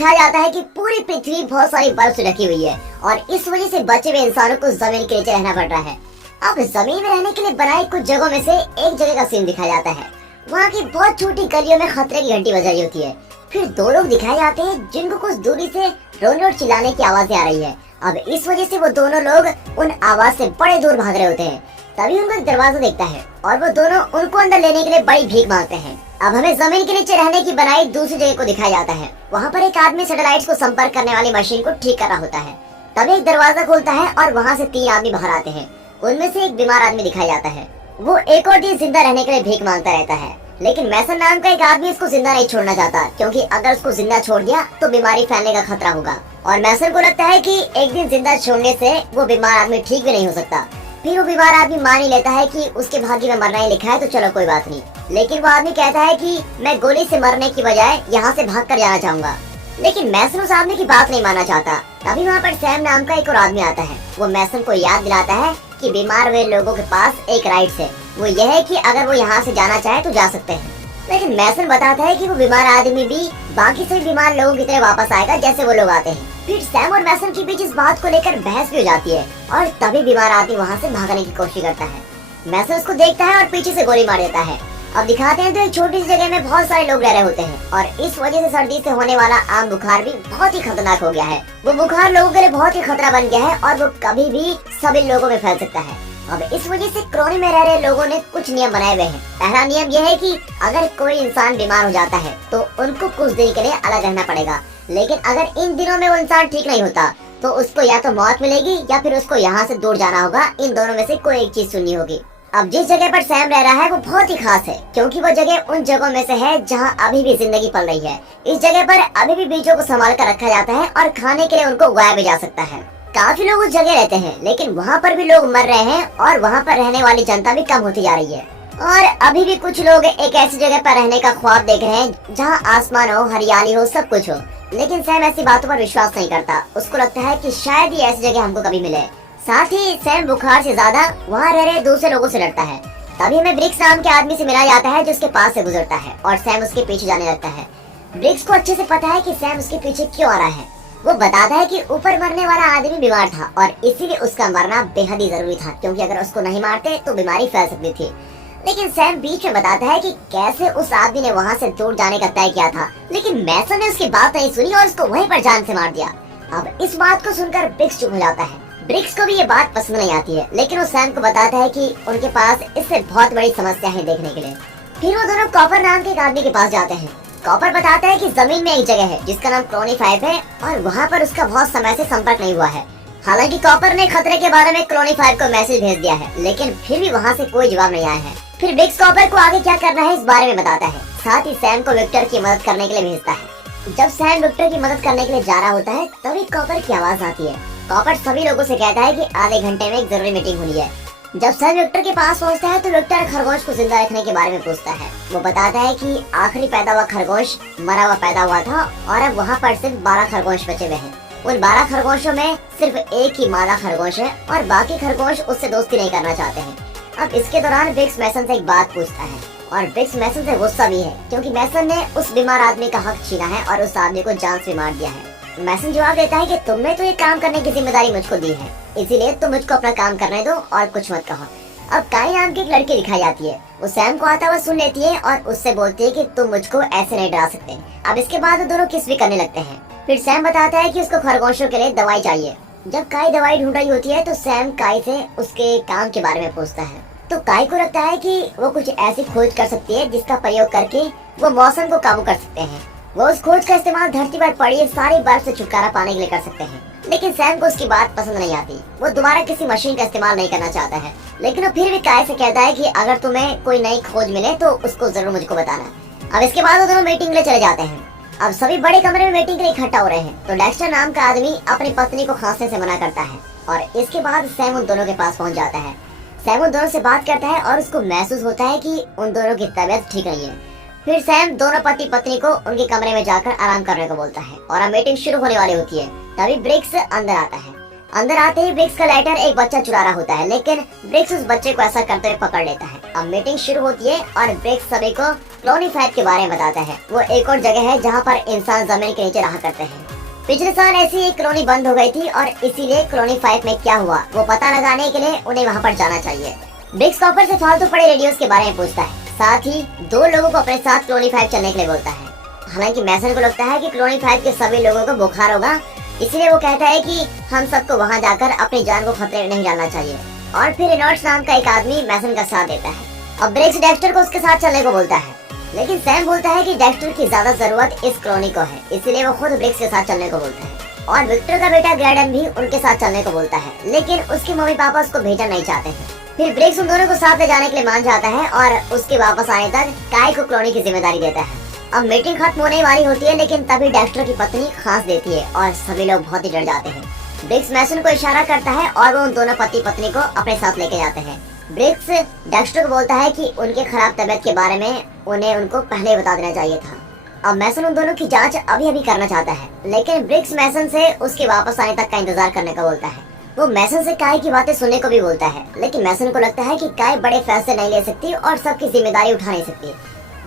दिखाया जाता है कि पूरी पृथ्वी बहुत सारी बर्फ से ढकी हुई है और इस वजह से बचे हुए इंसानों को जमीन के नीचे रहना पड़ रहा है। अब जमीन में रहने के लिए बनाई कुछ जगहों में से एक जगह का सीन दिखाया जाता है। वहाँ की बहुत छोटी गलियों में खतरे की घंटी बज रही होती है। फिर दो लोग दिखाए जाते हैं जिनको कुछ दूरी से रोने और चिल्लाने की आवाजें आ रही है। अब इस वजह से वो दोनों लोग उन आवाज से बड़े दूर भाग रहे होते हैं। तभी उनको एक दरवाजा दिखता है और वो दोनों उनको अंदर लेने के लिए बड़ी भीख मांगते हैं। अब हमें जमीन के नीचे रहने की बनाई दूसरी जगह को दिखाया जाता है। वहाँ पर एक आदमी सैटेलाइट को संपर्क करने वाली मशीन को ठीक कर रहा होता है। तभी एक दरवाजा खुलता है और वहाँ से 3 आदमी बाहर आते हैं। उनमें से एक बीमार आदमी दिखाया जाता है। वो एक और दिन जिंदा रहने के लिए भीख मांगता रहता है, लेकिन मैसन नाम का एक आदमी उसको जिंदा नहीं छोड़ना चाहता, क्योंकि अगर उसको जिंदा छोड़ दिया तो बीमारी फैलने का खतरा होगा। और मैसन को लगता है कि एक दिन जिंदा छोड़ने से वो बीमार आदमी ठीक भी नहीं हो सकता। फिर वो बीमार आदमी मान ही लेता है कि उसके भाग्य में मरना ही लिखा है, तो चलो कोई बात नहीं। लेकिन वो आदमी कहता है कि मैं गोली से मरने की बजाय यहाँ से भाग कर जाना चाहूंगा। लेकिन मैसन उस आदमी की बात नहीं मानना चाहता। तभी वहाँ पर सैम नाम का एक और आदमी आता है। वो मैसन को याद दिलाता है कि बीमार हुए लोगों के पास एक राइट है, वो यह है कि अगर वो यहाँ से जाना चाहे तो जा सकते हैं। लेकिन मैसन बताता है कि वो बीमार आदमी भी बाकी सभी बीमार लोगों की तरह वापस आएगा जैसे वो लोग आते हैं। फिर सैम और मैसन के बीच इस बात को लेकर बहस भी हो जाती है और तभी बीमार आदमी वहाँ से भागने की कोशिश करता है। मैसन उसको देखता है और पीछे से गोली मार देता है। अब दिखाते हैं तो एक छोटी सी जगह में बहुत सारे लोग रह रहे होते हैं और इस वजह से सर्दी से होने वाला आम बुखार भी बहुत ही खतरनाक हो गया है। वो बुखार लोगों के लिए बहुत ही खतरा बन गया है और वो कभी भी सभी लोगों में फैल सकता है। अब इस वजह से कॉलोनी में रह रहे लोगों ने कुछ नियम बनाए हुए हैं। पहला नियम यह है कि अगर कोई इंसान बीमार हो जाता है तो उनको कुछ दिन के लिए अलग रहना पड़ेगा, लेकिन अगर इन दिनों में वो इंसान ठीक नहीं होता तो उसको या तो मौत मिलेगी या फिर उसको यहाँ से दूर जाना होगा। इन दोनों में से कोई एक चीज सुननी होगी। अब जिस जगह पर सैम रह रहा है वो बहुत ही खास है, क्योंकि वो जगह उन जगहों में से है जहाँ अभी भी जिंदगी पल रही है। इस जगह पर अभी भी बीजों को संभाल कर रखा जाता है और खाने के लिए उनको उगाया भी जा सकता है। काफी लोग उस जगह रहते हैं, लेकिन वहाँ पर भी लोग मर रहे हैं और वहाँ पर रहने वाली जनता भी कम होती जा रही है। और अभी भी कुछ लोग एक ऐसी जगह पर रहने का ख्वाब देख रहे हैं जहाँ आसमान हो, हरियाली हो, सब कुछ हो। लेकिन सैम ऐसी बातों पर विश्वास नहीं करता। उसको लगता है कि शायद ही ऐसी जगह हमको कभी मिले। साथ ही सैम बुखार से ज्यादा वहाँ रह रहे दूसरे लोगों से लड़ता है। तभी हमें ब्रिक्स नाम के आदमी से मिला जाता है जो उसके पास से गुजरता है और सैम उसके पीछे जाने लगता है। ब्रिक्स को अच्छे से पता है कि सैम उसके पीछे क्यों आ रहा है। वो बताता है कि ऊपर मरने वाला आदमी बीमार था और इसीलिए उसका मरना बेहद ही जरूरी था, क्योंकि अगर उसको नहीं मारते तो बीमारी फैल सकती थी। लेकिन सैम बीच में बताता है कि कैसे उस आदमी ने वहाँ से दूर जाने का तय किया था, लेकिन मैसन ने उसकी बात नहीं सुनी और उसको वहीं पर जान से मार दिया। अब इस बात को सुनकर ब्रिक्स चुप हो जाता है। ब्रिक्स को भी ये बात पसंद नहीं आती है, लेकिन वो सैम को बताता है कि उनके पास इससे बहुत बड़ी समस्या है देखने के लिए। फिर वो दोनों कॉपर नाम के एक आदमी के पास जाते हैं। कॉपर बताता है कि जमीन में एक जगह है जिसका नाम कॉलोनी 5 है और वहाँ पर उसका बहुत समय से संपर्क नहीं हुआ है। हालांकि कॉपर ने खतरे के बारे में कॉलोनी 5 को मैसेज भेज दिया है, लेकिन फिर भी वहाँ से कोई जवाब नहीं आया है। फिर ब्रिक्स कॉपर को आगे क्या करना है इस बारे में बताता है। साथ ही सैम को विक्टर की मदद करने के लिए भेजता है। जब सैम विक्टर की मदद करने के लिए जा रहा होता है तभी कॉपर की आवाज आती है। कॉपर सभी लोगों से कहता है कि आधे घंटे में एक जरूरी मीटिंग होनी है। जब सैम विक्टर के पास पहुंचता है तो विक्टर खरगोश को जिंदा रखने के बारे में पूछता है। वो बताता है कि आखिरी पैदा हुआ खरगोश मरा हुआ पैदा हुआ था और अब वहाँ पर सिर्फ 12 खरगोश बचे हुए हैं। उन 12 खरगोशों में सिर्फ एक ही मादा खरगोश है और बाकी खरगोश उससे दोस्ती नहीं करना चाहते हैं। अब इसके दौरान ब्रिक्स मैसन से एक बात पूछता है और ब्रिक्स मैसन से गुस्सा भी है, क्योंकि मैसन ने उस बीमार आदमी का हक छीना है और उस आदमी को जान से मार दिया है। मैसन जवाब देता है कि तुमने तो ये काम करने की जिम्मेदारी मुझको दी है, इसीलिए तुम मुझको अपना काम करने दो और कुछ मत कहो। अब काई नाम की एक लड़की दिखाई जाती है। वो सैम को आता हुआ सुन लेती है और उससे बोलती है कि तुम मुझको ऐसे नहीं डरा सकते। अब इसके बाद वो दोनों किस भी करने लगते हैं। फिर सैम बताता है कि उसको खरगोशों के लिए दवाई चाहिए। जब काई दवाई ढूंढ रही होती है तो सैम काई से उसके काम के बारे में पूछता है। तो काई को लगता है कि वो कुछ ऐसी खोज कर सकती है जिसका प्रयोग करके वो मौसम को काबू कर सकते हैं। वो उस खोज का इस्तेमाल धरती पर पड़ी सारी बर्फ से छुटकारा पाने के लिए कर सकते हैं। लेकिन सैम को उसकी बात पसंद नहीं आती। वो दोबारा किसी मशीन का इस्तेमाल नहीं करना चाहता है, लेकिन वो फिर भी काई से कहता है कि अगर तुम्हें कोई नई खोज मिले तो उसको जरूर मुझको बताना। अब इसके बाद वो दोनों मीटिंग के लिए चले जाते हैं। अब सभी बड़े कमरे में मीटिंग के लिए इकट्ठा हो रहे हैं। तो डेक्स्टर नाम का आदमी अपनी पत्नी को खांसने से मना करता है और इसके बाद सैम उन दोनों के पास पहुंच जाता है। सैम उन दोनों से बात करता है और उसको महसूस होता है कि उन दोनों की तबीयत ठीक नहीं है। फिर सैम दोनों पति पत्नी को उनके कमरे में जाकर आराम करने को बोलता है और अब मीटिंग शुरू होने वाली होती है। तभी ब्रिक्स अंदर आता है। अंदर आते ही ब्रिक्स का लाइटर एक बच्चा चुरा रहा होता है, लेकिन ब्रिक्स उस बच्चे को ऐसा करते हुए पकड़ लेता है। अब मीटिंग शुरू होती है और ब्रिक्स सभी को कॉलोनी 5 के बारे में बताता है। वो एक और जगह है जहाँ पर इंसान जमीन के नीचे रहा करते हैं। पिछले साल ऐसी एक कॉलोनी बंद हो गई थी और इसीलिए कॉलोनी 5 में क्या हुआ वो पता लगाने के लिए उन्हें वहाँ पर जाना चाहिए। ब्रिक्स कॉपर से फालतू पड़े रेडियोस के बारे में पूछता है, साथ ही 2 लोगों को अपने साथ कॉलोनी 5 चलने के लिए बोलता है। हालांकि मैसन को लगता है कि कॉलोनी 5 के सभी लोगों को बुखार होगा, इसलिए वो कहता है कि हम सबको वहां जाकर अपनी जान को खतरे में नहीं डालना चाहिए। और फिर रेनॉल्ड्स नाम का एक आदमी मैसन का साथ देता है। अब ब्रिक्स डेक्स्टर को उसके साथ चलने को बोलता है, लेकिन सैम बोलता है कि डेक्स्टर की ज्यादा जरूरत इस कॉलोनी को है, इसलिए वो खुद ब्रिक्स के साथ चलने को बोलता है। और विक्टर का बेटा ग्रेडन भी उनके साथ चलने को बोलता है, लेकिन उसके मम्मी पापा उसको भेजना नहीं चाहते हैं। फिर ब्रिक्स उन दोनों को साथ ले जाने के लिए मान जाता है और उसके वापस आने तक काय को कॉलोनी की जिम्मेदारी देता है। अब मीटिंग खत्म होने वाली होती है, लेकिन तभी डेक्स्टर की पत्नी खांस देती है और सभी लोग बहुत ही डर जाते हैं। ब्रिक्स मैसन को इशारा करता है और वो उन दोनों पति पत्नी को अपने साथ लेके जाते हैं। ब्रिक्स डेक्स्टर को बोलता है कि उनके खराब तबीयत के बारे में उन्हें उनको पहले बता देना चाहिए था। अब मैसन उन दोनों की जांच अभी करना चाहता है, लेकिन ब्रिक्स मैसन से उसके वापस आने तक का इंतजार करने का बोलता है। वो मैसन से काय की बातें सुनने को भी बोलता है, लेकिन मैसन को लगता है कि काय बड़े फैसले नहीं ले सकती और सबकी जिम्मेदारी उठा नहीं सकती।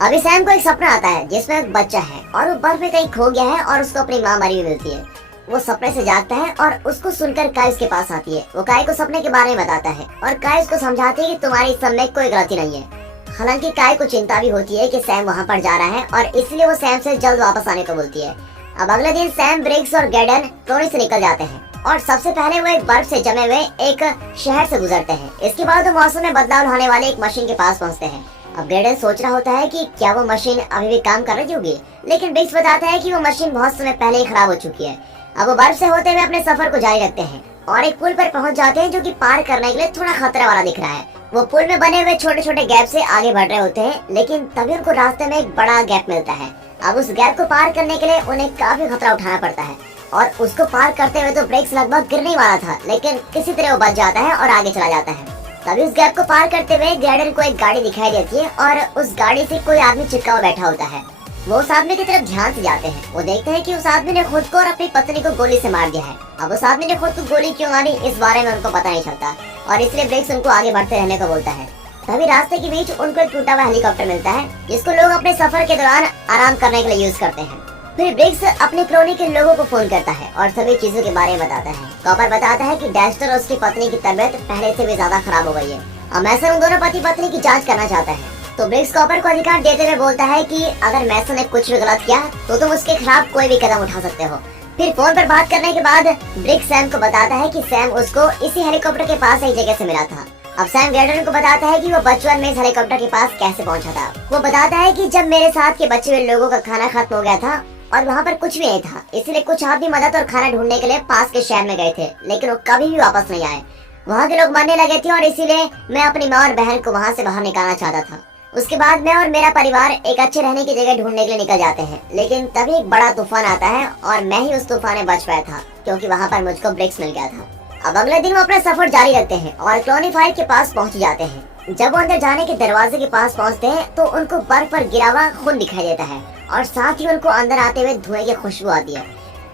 अभी सैम को एक सपना आता है जिसमें एक बच्चा है और वो बर्फ में कहीं खो गया है और उसको अपनी माँ मरी हुई मिलती है। वो सपने से जागता है और उसको सुनकर काय उसके पास आती है। वो काय को सपने के बारे में बताता है और काय उसको समझाती है कि तुम्हारी इस सब में कोई गलती नहीं है। हालांकि काय को चिंता भी होती है कि सैम वहाँ पर जा रहा है और इसलिए वो सैम से जल्द वापस आने को बोलती है। अब अगले दिन सैम, ब्रिक्स और गैडन कॉलोनी से निकल जाते हैं और सबसे पहले वो एक बर्फ से जमे हुए एक शहर से गुजरते हैं। इसके बाद वो मौसम में बदलाव लाने वाले एक मशीन के पास पहुँचते हैं। अब ग्रेडन सोच रहा होता है कि क्या वो मशीन अभी भी काम कर रही होगी, लेकिन ब्रिक्स बताता है कि वो मशीन बहुत समय पहले ही खराब हो चुकी है। अब वो बर्फ से होते हुए अपने सफर को जारी रखते हैं और एक पुल पर पहुंच जाते हैं जो कि पार करने के लिए थोड़ा खतरा वाला दिख रहा है। वो पुल में बने हुए छोटे छोटे गैप से आगे बढ़ रहे होते हैं, लेकिन तभी उनको रास्ते में एक बड़ा गैप मिलता है। अब उस गैप को पार करने के लिए उन्हें काफी खतरा उठाना पड़ता है और उसको पार करते हुए तो ब्रिक्स लगभग गिरने वाला था, लेकिन किसी तरह वो बच जाता है और आगे चला जाता है। तभी उस गैप को पार करते हुए ग्रेडन को एक गाड़ी दिखाई देती है और उस गाड़ी से कोई आदमी चिपका हुआ बैठा होता है। वो उस आदमी की तरफ ध्यान से जाते हैं। वो देखते हैं कि उस आदमी ने खुद को और अपनी पत्नी को गोली से मार दिया है। अब उस आदमी ने खुद को गोली क्यों मारी इस बारे में उनको पता नहीं चलता और इसलिए ब्रिक्स उनको आगे बढ़ते रहने को बोलता है। तभी रास्ते के बीच उनको एक टूटा हुआ हेलीकॉप्टर मिलता है जिसको लोग अपने सफर के दौरान आराम करने के लिए यूज करते हैं। फिर ब्रिक्स अपनी कॉलोनी के लोगों को फोन करता है और सभी चीजों के बारे में बताता है। कॉपर बताता है कि डेक्स्टर और उसकी पत्नी की तबीयत पहले से भी ज्यादा खराब हो गई है। अब मैसन उन दोनों पति पत्नी की जांच करना चाहता है, तो ब्रिक्स कॉपर को अधिकार देते हुए बोलता है कि अगर मैसन ने कुछ भी गलत किया तो तुम उसके खिलाफ कोई भी कदम उठा सकते हो। फिर फोन पर बात करने के बाद ब्रिक्स सैम को बताता है कि सैम उसको इसी हेलीकॉप्टर के पास एक जगह से मिला था। अब सैम ग्रेडन को बताता है कि वो बचपन में इस हेलीकॉप्टर के पास कैसे पहुंचा था। वो बताता है कि जब मेरे साथ के बचे हुए लोगों का खाना खत्म हो गया था और वहाँ पर कुछ भी नहीं था, इसलिए कुछ आदमी मदद और खाना ढूंढने के लिए पास के शहर में गए थे, लेकिन वो कभी भी वापस नहीं आए। वहाँ के लोग मरने लगे थे और इसीलिए मैं अपनी माँ और बहन को वहाँ से बाहर निकालना चाहता था। उसके बाद मैं और मेरा परिवार एक अच्छे रहने की जगह ढूंढने के लिए निकल जाते हैं, लेकिन तभी एक बड़ा तूफान आता है और मैं ही उस तूफान में बच पाया था क्योंकि वहाँ पर मुझको ब्रिक्स मिल गया था। अब अगले दिन वो अपना सफर जारी रखते हैं और कॉलोनी 5 के पास पहुँच जाते हैं। जब वो अंदर जाने के दरवाजे के पास पहुँचते हैं तो उनको बर्फ पर गिरा हुआ खून दिखाई देता है और साथ ही उनको अंदर आते हुए धुएं की खुशबू आती है।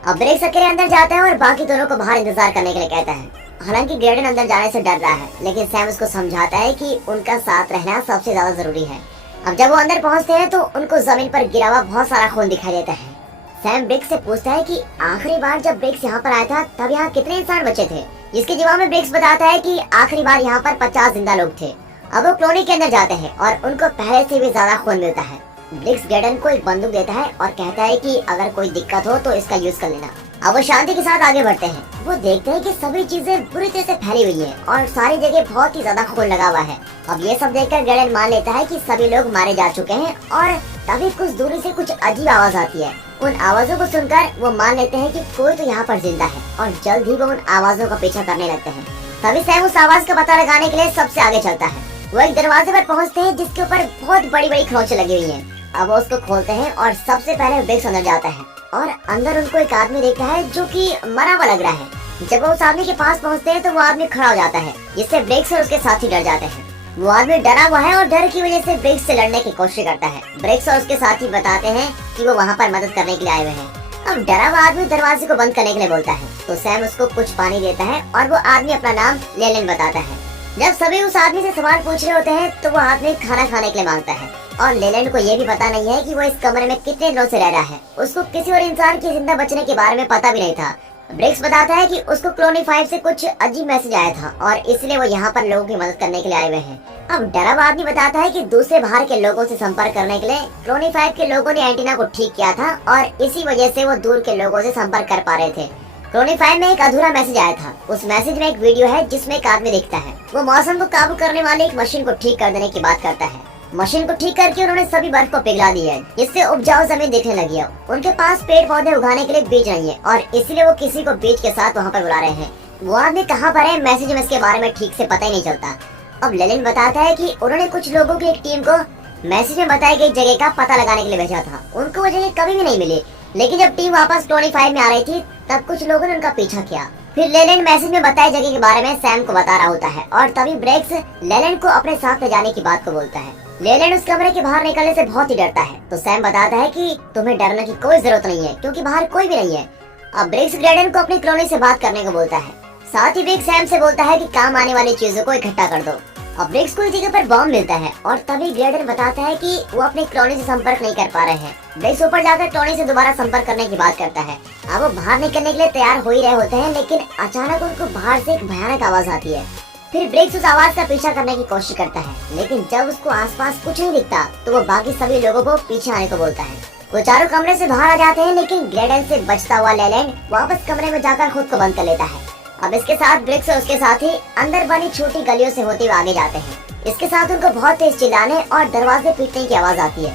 अब ब्रिक्स अकेले अंदर जाता है और बाकी दोनों को बाहर इंतजार करने के लिए कहता है। हालांकि ग्रेडन अंदर जाने से डर रहा है, लेकिन सैम उसको समझाता है कि उनका साथ रहना सबसे ज्यादा जरूरी है। अब जब वो अंदर पहुंचते हैं तो उनको जमीन पर गिरा हुआ बहुत सारा खून दिखाई देता है। सैम ब्रिक्स से पूछता है कि आखिरी बार जब ब्रिक्स यहाँ पर आया था तब यहाँ कितने इंसान बचे थे, जिसके जवाब में ब्रिक्स बताता है कि आखिरी बार यहाँ पर 50 जिंदा लोग थे। अब वो कॉलोनी के अंदर जाते हैं और उनको पहले से भी ज्यादा खून मिलता है। ब्रिक्स ग्रेडन को एक बंदूक देता है और कहता है कि अगर कोई दिक्कत हो तो इसका यूज कर लेना। अब वो शांति के साथ आगे बढ़ते हैं। वो देखते हैं कि सभी चीजें बुरी तरह से फैली हुई हैं और सारी जगह बहुत ही ज्यादा खून लगा हुआ है। अब ये सब देखकर ग्रेडन मान लेता है कि सभी लोग मारे जा चुके हैं और तभी कुछ दूरी से कुछ अजीब आवाज आती है। उन आवाजों को सुनकर वो मान लेते हैं कि कोई तो यहाँ पर जिंदा है और जल्द ही वो उन आवाजों का पीछा करने लगते हैं। तभी सैम उस आवाज का पता लगाने के लिए सबसे आगे चलता है। वो एक दरवाजे पर पहुँचते हैं जिसके ऊपर बहुत बड़ी बड़ी खरोंचें लगी हुई है। अब वो उसको खोलते हैं और सबसे पहले ब्रिक्स अंदर जाता है और अंदर उनको एक आदमी देखता है जो कि मरा हुआ लग रहा है। जब वो उस आदमी के पास पहुंचते हैं तो वो आदमी खड़ा हो जाता है, जिससे ब्रिक्स और उसके साथी डर जाते हैं। वो आदमी डरा हुआ है और डर की वजह से ब्रिक्स से लड़ने की कोशिश करता है। ब्रिक्स और उसके साथी बताते हैं कि वो वहाँ पर मदद करने के लिए आए हुए हैं। अब डरा हुआ आदमी दरवाजे को बंद करने के लिए बोलता है, तो सैम उसको कुछ पानी देता है और वो आदमी अपना नाम लेलन बताता है। जब सभी उस आदमी से सवाल पूछ रहे होते हैं तो वो आदमी खाना खाने के लिए मांगता है और लेलन को ये भी पता नहीं है कि वो इस कमरे में कितने दिनों से रह रहा है। उसको किसी और इंसान के जिंदा बचने के बारे में पता भी नहीं था। ब्रिक्स बताता है कि उसको कॉलोनी 5 से कुछ अजीब मैसेज आया था और इसलिए वो यहाँ पर लोगों की मदद करने के लिए आए हुए हैं। अब डरा हुआ आदमी बताता है कि दूसरे बाहर के लोगों से संपर्क करने के लिए कॉलोनी 5 के लोगों ने एंटीना को ठीक किया था और इसी वजह से वो दूर के लोगों से संपर्क कर पा रहे थे। कॉलोनी 5 में एक अधूरा मैसेज आया था। उस मैसेज में एक वीडियो है जिसमें एक आदमी दिखता है। वो मौसम को काबू करने वाली एक मशीन को ठीक कर देने की बात करता है। मशीन को ठीक करके उन्होंने सभी बर्फ को पिघला दी है, जिससे उपजाऊ जमीन दिखने लगी है। उनके पास पेड़ पौधे उगाने के लिए बीज नहीं है और इसलिए वो किसी को बीज के साथ वहाँ पर बुला रहे हैं। वो आदमी कहाँ पर है, मैसेज में इसके बारे में ठीक से पता ही नहीं चलता। अब लेलिन बताता है कि उन्होंने कुछ लोगों की एक टीम को मैसेज में बताई गई जगह का पता लगाने के लिए भेजा था। उनको वो जगह कभी भी नहीं मिली, लेकिन जब टीम वापस कॉलोनी 5 में आ रही थी तब कुछ लोगों ने उनका पीछा किया। फिर लेलैंड मैसेज में बताई जगह के बारे में सैम को बता रहा होता है और तभी ब्रिक्स लेलैंड को अपने साथ ले जाने की बात को बोलता है। लेलैंड उस कमरे के बाहर निकलने से बहुत ही डरता है, तो सैम बताता है कि तुम्हें डरने की कोई जरूरत नहीं है क्योंकि बाहर कोई भी नहीं है। अब ब्रिक्स ग्रेडन को अपनी कॉलोनी से बात करने को बोलता है। साथ ही ब्रिक्स सैम से बोलता है कि काम आने वाली चीजों को इकट्ठा कर दो। अब ब्रिक्स को इस जगह पर बॉम्ब मिलता है और तभी ग्रेडन बताता है कि वो अपनी कॉलोनी से संपर्क नहीं कर पा रहे हैं। ब्रिक्स ऊपर जाकर कॉलोनी से दोबारा संपर्क करने की बात करता है। अब वो बाहर निकलने के लिए तैयार हो ही रहे होते हैं, लेकिन अचानक उनको बाहर से एक भयानक आवाज आती है। फिर ब्रिक्स उस आवाज का पीछा करने की कोशिश करता है, लेकिन जब उसको आसपास कुछ नहीं दिखता तो वो बाकी सभी लोगों को पीछे आने को बोलता है। वो चारों कमरे से बाहर आ जाते हैं, लेकिन ग्रेडन से बचता हुआ लेलैंड वापस कमरे में जाकर खुद को बंद कर लेता है। अब इसके साथ ब्रिक्स और उसके साथी अंदर बनी छोटी गलियों से होते हुए आगे जाते हैं। इसके साथ उनको बहुत तेज चिल्लाने और दरवाजे पीटने की आवाज आती है।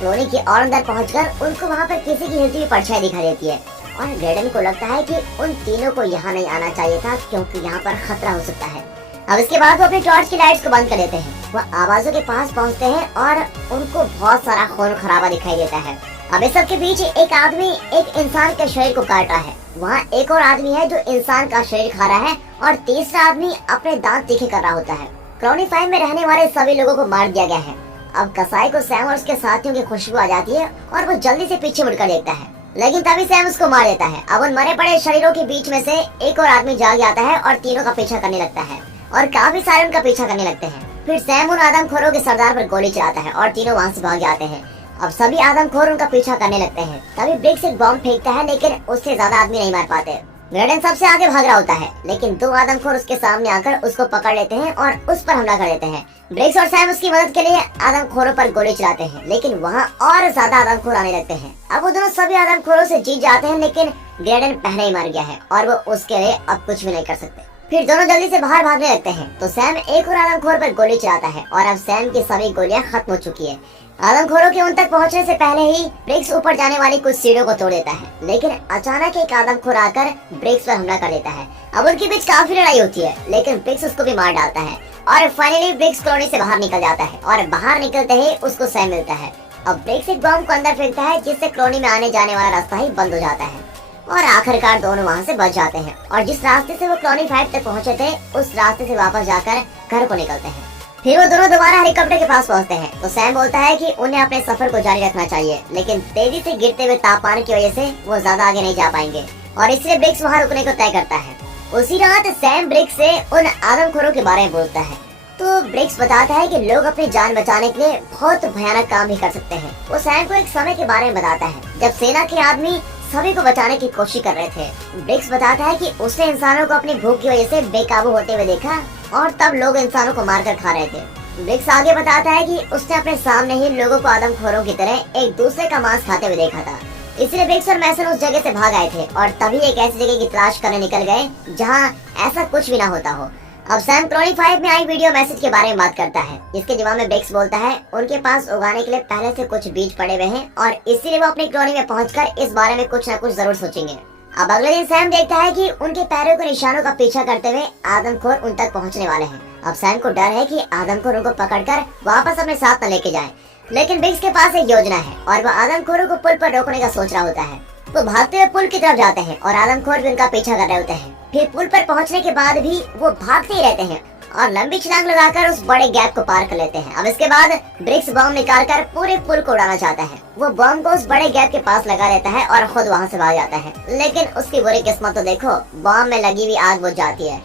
कॉलोनी के और अंदर पहुंचकर उनको वहां पर किसी की हिलती हुई परछाई दिखाई देती है और ग्रेडन को लगता है कि उन तीनों को यहाँ नहीं आना चाहिए था क्योंकि यहाँ पर खतरा हो सकता है। अब इसके बाद वो अपनी टॉर्च की लाइट्स को बंद कर देते हैं। वो आवाजों के पास पहुँचते हैं और उनको बहुत सारा खून खराबा दिखाई देता है। अब इस सब के बीच एक आदमी एक इंसान के शरीर को काट रहा है। वहाँ एक और आदमी है जो इंसान का शरीर खा रहा है और तीसरा आदमी अपने दांत तीखे कर रहा होता है। कॉलोनी 5 में रहने वाले सभी लोगों को मार दिया गया है। अब कसाई को सैम और उसके साथियों की खुशबू आ जाती है और वो जल्दी से पीछे मुड़कर देखता है, लेकिन तभी सैम उसको मार देता है। अब उन मरे पड़े शरीरों के बीच में से एक और आदमी जाग जाता है और तीनों का पीछा करने लगता है और काफी सारे उनका पीछा करने लगते हैं। फिर सैम उन आदमखोरों के सरदार पर गोली चलाता है और तीनों वहाँ से भाग जाते हैं। अब सभी आदमखोर उनका पीछा करने लगते हैं। तभी ब्रिक्स एक बॉम्ब फेंकता है, लेकिन उससे ज्यादा आदमी नहीं मार पाते। ग्रेडन सबसे आगे भाग रहा होता है, लेकिन दो आदमखोर उसके सामने आकर उसको पकड़ लेते हैं और उस पर हमला कर देते हैं। ब्रिक्स और सैम उसकी मदद के लिए आदमखोरों पर गोली चलाते हैं, लेकिन वहाँ और ज्यादा आदमखोर आने लगते हैं। अब वो दोनों सभी आदमखोरों से जीत जाते हैं, लेकिन ग्रेडन पहले ही मर गया है और वो उसके लिए अब कुछ भी नहीं कर सकते। फिर दोनों जल्दी से बाहर भागने लगते हैं, तो सैम एक और आदमखोर पर गोली चलाता है और अब सैम की सभी गोलियां खत्म हो चुकी है। आदमखोरों के उन तक पहुंचने से पहले ही ब्रिक्स ऊपर जाने वाली कुछ सीढ़ियों को तोड़ देता है, लेकिन अचानक एक आदमखोर आकर ब्रिक्स पर हमला कर देता है। अब उनके बीच काफी लड़ाई होती है, लेकिन ब्रिक्स उसको भी मार डालता है और फाइनली ब्रिक्स कॉलोनी से बाहर निकल जाता है और बाहर निकलते ही उसको सैम मिलता है। अब ब्रिक्स एक बॉम्ब को अंदर फेंकता है, जिससे कॉलोनी में आने जाने वाला रास्ता ही बंद हो जाता है और आखिरकार दोनों वहाँ से बच जाते हैं और जिस रास्ते से वो कॉलोनी 5 तक पहुँचे थे उस रास्ते से वापस जाकर घर को निकलते हैं। फिर वो दोनों दोबारा हेलीकॉप्टर के पास पहुंचते हैं, तो सैम बोलता है कि उन्हें अपने सफर को जारी रखना चाहिए, लेकिन तेजी से गिरते हुए तापमान की वजह से वो ज्यादा आगे नहीं जा पाएंगे और इसलिए ब्रिक्स वहाँ रुकने को तय करता है। उसी रात सैम ब्रिक्स से उन आदमखोरों के बारे में बोलता है, तो ब्रिक्स बताता है कि लोग अपनी जान बचाने के लिए बहुत भयानक काम भी कर सकते हैं। वो सैम को एक समय के बारे में बताता है जब सेना के आदमी सभी को बचाने की कोशिश कर रहे थे। ब्रिक्स बताता है कि उसने इंसानों को अपनी भूख की वजह से बेकाबू होते हुए देखा और तब लोग इंसानों को मारकर खा रहे थे। ब्रिक्स आगे बताता है कि उसने अपने सामने ही लोगों को आदमखोरों की तरह एक दूसरे का मांस खाते हुए देखा था, इसलिए ब्रिक्स और मैसन उस जगह से भाग आए थे और तभी एक ऐसी जगह की तलाश करने निकल गए जहाँ ऐसा कुछ भी ना होता हो। अब सैम कॉलोनी 5 में आई वीडियो मैसेज के बारे में बात करता है। इसके जवाब में ब्रिक्स बोलता है उनके पास उगाने के लिए पहले से कुछ बीज पड़े हुए हैं और इसीलिए वो अपनी कॉलोनी में पहुंचकर इस बारे में कुछ न कुछ जरूर सोचेंगे। अब अगले दिन सैम देखता है कि उनके पैरों के निशानों का पीछा करते हुए आदमखोर उन तक पहुंचने वाले हैं। अब सैम को डर है कि आदमखोरों को पकड़कर वापस अपने साथ न लेके जाएं, लेकिन ब्रिक्स के पास एक योजना है और वह आदमखोरों को पुल पर रोकने का सोच रहा होता है। वो भागते हुए पुल की तरफ जाते हैं और आदमखोर भी उनका पीछा कर रहे होते हैं। फिर पुल पर पहुंचने के बाद भी वो भागते ही रहते हैं और लंबी छलांग लगाकर उस बड़े गैप को पार कर लेते हैं। अब इसके बाद ब्रिक्स बम निकालकर पूरे पुल को उड़ाना चाहता है। वो बम को उस बड़े गैप के पास लगा देता है और खुद वहाँ से भाग जाता है, लेकिन उसकी बुरी किस्मत तो देखो, बम में लगी हुई आग बुझ जाती है।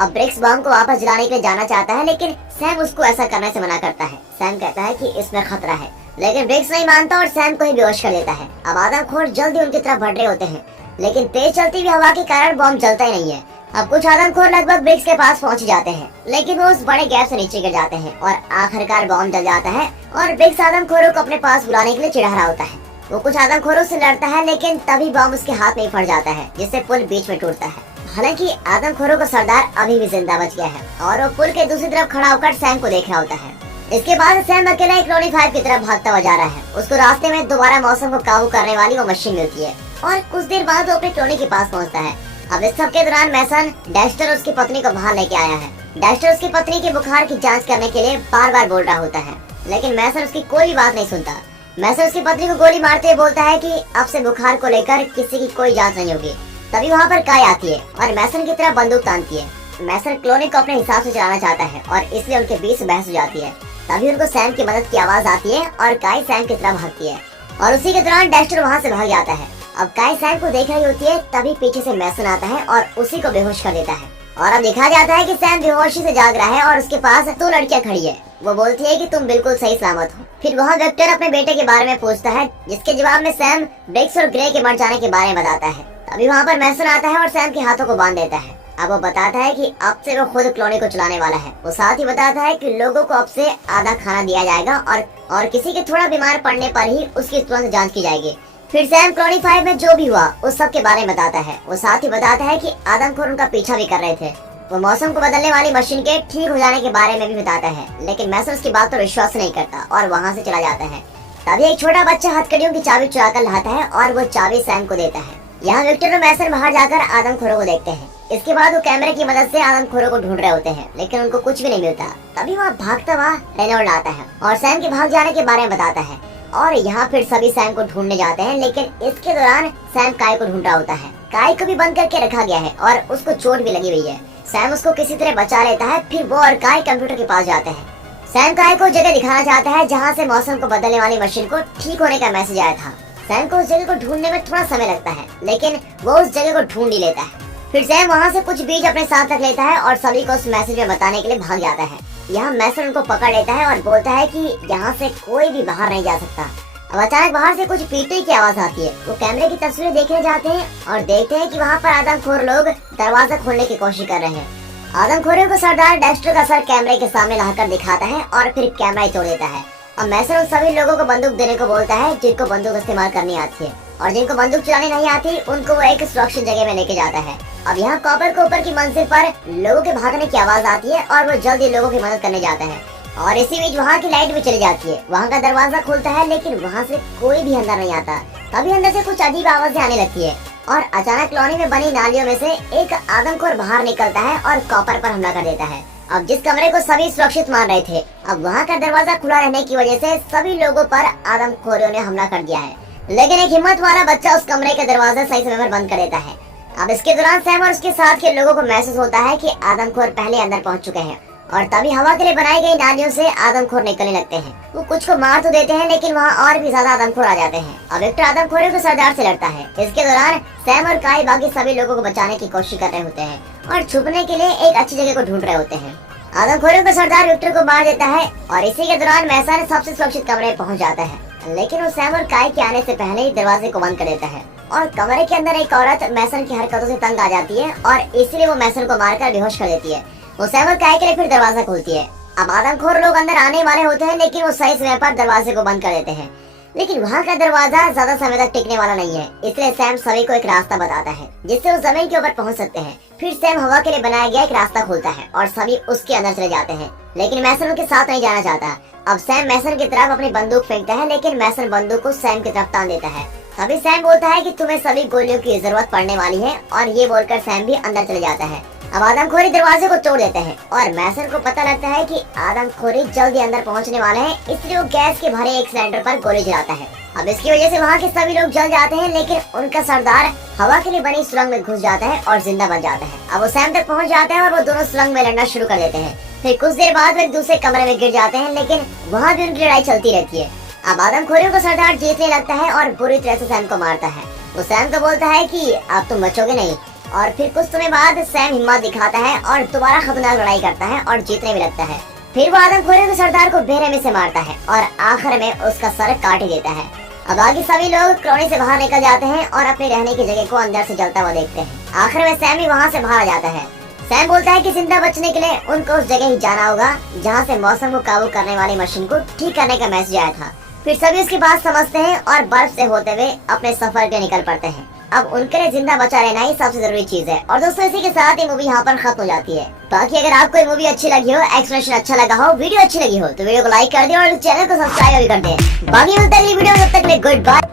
अब ब्रिक्स बम को वापस जलाने के लिए जाना चाहता है, लेकिन सैम उसको ऐसा करने से मना करता है। सैम कहता है कि इसमें खतरा है, लेकिन ब्रिक्स नहीं मानता और सैम को ही बेहोश कर देता है। अब आदमखोर जल्दी उनकी तरफ बढ़ रहे होते हैं, लेकिन तेज चलती हुई हवा के कारण बम जलता ही नहीं है। अब कुछ आदमखोर लगभग ब्रिक्स के पास पहुंच जाते हैं, लेकिन वो उस बड़े गैप से नीचे गिर जाते हैं और आखिरकार बम जल जाता है और ब्रिक्स आदमखोरों को अपने पास बुलाने के लिए चिढ़ा रहा होता है। वो कुछ आदमखोरों से लड़ता है, लेकिन तभी बम उसके हाथ में फट जाता है, जिससे पुल बीच में टूटता है। हालांकि आदमखोरों का सरदार अभी भी जिंदा बच गया है और वो पुल के दूसरी तरफ खड़ा होकर सैम को देख रहा होता है। इसके बाद सैम अकेला एक क्लोनी 5 की तरफ भागता हुआ जा रहा है। उसको रास्ते में दोबारा मौसम को काबू करने वाली वो मशीन मिलती है और कुछ देर बाद वो अपने क्लोनी के पास पहुंचता है। अब इस सब के दौरान मैसन डेस्टर उसकी पत्नी को बाहर लेके आया है। डेस्टर उसकी पत्नी के बुखार की जांच करने के लिए बार बार बोल रहा होता है, लेकिन मैसन उसकी कोई बात नहीं सुनता। मैसन उसकी पत्नी को गोली मारते हुए बोलता है कि अब से बुखार को लेकर किसी की कोई जांच नहीं होगी। तभी वहाँ पर काय आती है और मैसन की तरफ बंदूक तानती है। मैसन क्लोनी को अपने हिसाब से चलाना चाहता है और इसलिए उनके बीच बहस हो जाती है। तभी उनको सैम की मदद की आवाज आती है और काय सैम की तरफ भागती है और उसी के दौरान डेस्टर वहाँ से भाग जाता है। अब काय सैम को देख रही होती है, तभी पीछे से मैसन आता है और उसी को बेहोश कर देता है। और अब दिखाया जाता है कि सैम बेहोशी से जाग रहा है और उसके पास 2 लड़कियां खड़ी है। वो बोलती है कि तुम बिल्कुल सही सलामत हो। फिर वहाँ वेक्टर अपने बेटे के बारे में पूछता है, जिसके जवाब में सैम ब्रिक्स और ग्रे के मर जाने के बारे में बताता है। तभी वहाँ पर मैसन आता है और सैम के हाथों को बांध देता है। अब वो बताता है कि अब से वो खुद क्लोनी को चलाने वाला है। वो साथ ही बताता है कि लोगों को अब से आधा खाना दिया जाएगा और किसी के थोड़ा बीमार पड़ने पर ही उसकी तुरंत जांच की जाएगी। फिर सैम क्लोनी 5 में जो भी हुआ उस सब के बारे में बताता है। वो साथ ही बताता है कि आदमखोर उनका पीछा भी कर रहे थे। वो मौसम को बदलने वाली मशीन के ठीक हो जाने के बारे में भी बताता है, लेकिन मैसन उसकी बात पर विश्वास नहीं करता और वहाँ से चला जाता है। तभी एक छोटा बच्चा हथकड़ियों की चाबी चुरा कर लाता है और वो चाबी सैम को देता है। यहाँ विक्टर और मैसन बाहर जाकर आदमखोरों को देखते हैं। इसके बाद वो कैमरे की मदद से आदमखोरों को ढूंढ रहे होते हैं, लेकिन उनको कुछ भी नहीं मिलता। तभी वहाँ भागता हुआ रेनॉल्ड आता है और सैम के भाग जाने के बारे में बताता है और यहाँ फिर सभी सैम को ढूंढने जाते हैं, लेकिन इसके दौरान सैम काय को ढूंढ रहा होता है। काय को भी बंद करके रखा गया है और उसको चोट भी लगी हुई है। सैम उसको किसी तरह बचा लेता है। फिर वो और काय कंप्यूटर के पास जाते हैं। सैम काय को जगह दिखाना चाहता है जहाँ से मौसम को बदलने वाली मशीन को ठीक होने का मैसेज आया था। सैम को उस जगह को ढूंढने में थोड़ा समय लगता है, लेकिन वो उस जगह को ढूंढ ही लेता है। फिर सैम वहाँ से कुछ बीज अपने साथ रख लेता है और सभी को उस मैसेज में बताने के लिए भाग जाता है। यहाँ मैसन उनको पकड़ लेता है और बोलता है कि यहाँ से कोई भी बाहर नहीं जा सकता। अब अचानक बाहर से कुछ पीटने की आवाज आती है। वो कैमरे की तस्वीरें देखने जाते हैं और देखते हैं कि वहाँ पर आदमखोर लोग दरवाजा खोलने की कोशिश कर रहे हैं। आदमखोरों को सरदार डेस्टर का सर कैमरे के सामने लाकर दिखाता है और फिर कैमरा ही तोड़ देता है। अब मैसन उन सभी लोगों को बंदूक देने को बोलता है जिनको बंदूक इस्तेमाल करनी आती है, और जिनको बंदूक चलानी नहीं आती उनको वो एक सुरक्षित जगह में लेके जाता है। अब यहाँ कॉपर के ऊपर की मंजिल पर लोगों के भागने की आवाज आती है और वो जल्दी लोगों की मदद करने जाता है। और इसी बीच वहाँ की लाइट भी चली जाती है। वहाँ का दरवाजा खुलता है, लेकिन वहाँ से कोई भी अंदर नहीं आता। तभी अंदर से कुछ अजीब आवाजें आने लगती है और अचानक कॉलोनी में बनी नालियों में से एक आदमखोर बाहर निकलता है और कॉपर पर हमला कर देता है। अब जिस कमरे को सभी सुरक्षित मान रहे थे, अब वहाँ का दरवाजा खुला रहने की वजह से सभी लोगों पर आदमखोरों ने हमला कर दिया है। लेकिन एक हिम्मत वाला बच्चा उस कमरे का दरवाजा सही समय पर बंद कर देता है। अब इसके दौरान सैम और उसके साथ के लोगों को महसूस होता है कि आदमखोर पहले अंदर पहुंच चुके हैं और तभी हवा के लिए बनाई गई नालियों से आदमखोर निकलने लगते हैं। वो कुछ को मार तो देते हैं, लेकिन वहाँ और भी ज्यादा आदमखोर आ जाते हैं। अब विक्टर आदमखोरों के सरदार से लड़ता है। इसके दौरान सैम और काय बाकी सभी लोगों को बचाने की कोशिश कर रहे होते हैं और छुपने के लिए एक अच्छी जगह को ढूंढ रहे होते हैं। आदमखोरों का सरदार विक्टर को मार देता है और इसी के दौरान मैसन सबसे सुरक्षित कमरे में पहुंच जाता है, लेकिन वो सैम और काय के आने से पहले ही दरवाजे को बंद कर देता है। और कमरे के अंदर एक औरत मैसन की हरकतों से तंग आ जाती है और इसलिए वो मैसन को मारकर बेहोश कर देती है। वो सैम और काय के लिए फिर दरवाजा खोलती है। अब आदमखोर लोग अंदर आने वाले होते हैं, लेकिन वो सही समय पर दरवाजे को बंद कर देते हैं। लेकिन वहाँ का दरवाजा ज्यादा समय तक टिकने वाला नहीं है, इसलिए सैम सभी को एक रास्ता बताता है जिससे वो जमीन के ऊपर पहुँच सकते हैं। फिर सैम हवा के लिए बनाया गया एक रास्ता खोलता है और सभी उसके अंदर चले जाते हैं, लेकिन मैसन उनके साथ नहीं जाना चाहता। अब सैम मैसन की तरफ अपनी बंदूक फेंकता है, लेकिन मैसन बंदूक को सैम की तरफ तान देता है। तभी सैम बोलता है कि तुम्हें सभी गोलियों की जरूरत पड़ने वाली है, और ये बोलकर सैम भी अंदर चले जाता है। अब आदमखोरी दरवाजे को तोड़ देते हैं और मैसन को पता लगता है कि आदमखोरी जल्दी अंदर पहुंचने वाले हैं, इसलिए वो गैस के भरे एक सिलेंडर पर गोली चलाता है। अब इसकी वजह से वहाँ के सभी लोग जल जाते हैं, लेकिन उनका सरदार हवा के लिए बनी सुरंग में घुस जाता है और जिंदा बच जाता है। अब वो सैम तक पहुँच जाते हैं और वो दोनों सुरंग में लड़ना शुरू कर देते हैं। फिर कुछ देर बाद वो एक दूसरे कमरे में गिर जाते हैं, लेकिन वहाँ भी उनकी लड़ाई चलती रहती है। अब आदमखोरों को सरदार जीतने लगता है और बुरी तरह से सैम को मारता है। वो सैम को बोलता है कि अब तुम बचोगे नहीं। और फिर कुछ समय बाद सैम हिम्मत दिखाता है और दोबारा खतरनाक लड़ाई करता है और जीतने भी लगता है। फिर वो आदमखोरों के सरदार को बेरहमी से मारता है और आखिर में उसका सर काट ही देता है। अब बाकी सभी लोग कॉलोनी से बाहर निकल जाते हैं और अपने रहने की जगह को अंदर से जलता हुआ देखते हैं। आखिर में सैम ही वहाँ से बाहर आ जाता है। सैम बोलता है कि जिंदा बचने के लिए उनको उस जगह ही जाना होगा जहाँ से मौसम को काबू करने वाली मशीन को ठीक करने का मैसेज आया था। फिर सभी उसकी बात समझते हैं और बर्फ से होते हुए अपने सफर के निकल पड़ते हैं। अब उनके लिए जिंदा बचा रहना ही सबसे जरूरी चीज है। और दोस्तों इसी के साथ ये मूवी यहाँ पर खत्म हो जाती है। बाकी अगर आपको ये मूवी अच्छी लगी हो, एक्सप्लेनेशन अच्छा लगा हो, वीडियो अच्छी लगी हो तो वीडियो को लाइक कर दे और चैनल को सब्सक्राइब भी कर दे। बाकी मिलते हैं अगली वीडियो में, तब तक के लिए गुड बाय।